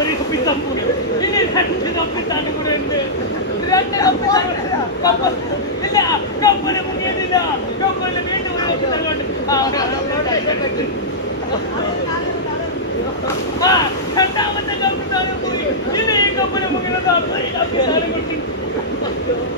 ഒരു പിത്തം കൂടി ഇനി രണ്ട് തപ്പിത്താണ് കൂടെ ഉണ്ട് ഇല്ല കപ്പല് മുങ്ങിയതില്ല കപ്പല് വീണ്ടും ഒരു തപ്പിത്തങ്ങളുണ്ട് രണ്ടാമത്തെ കപ്പിത്താനം പോയി ഇനി ഈ കപ്പല് മുങ്ങുന്നത് അത്രയും തപ്പിത്താനം കൊണ്ട്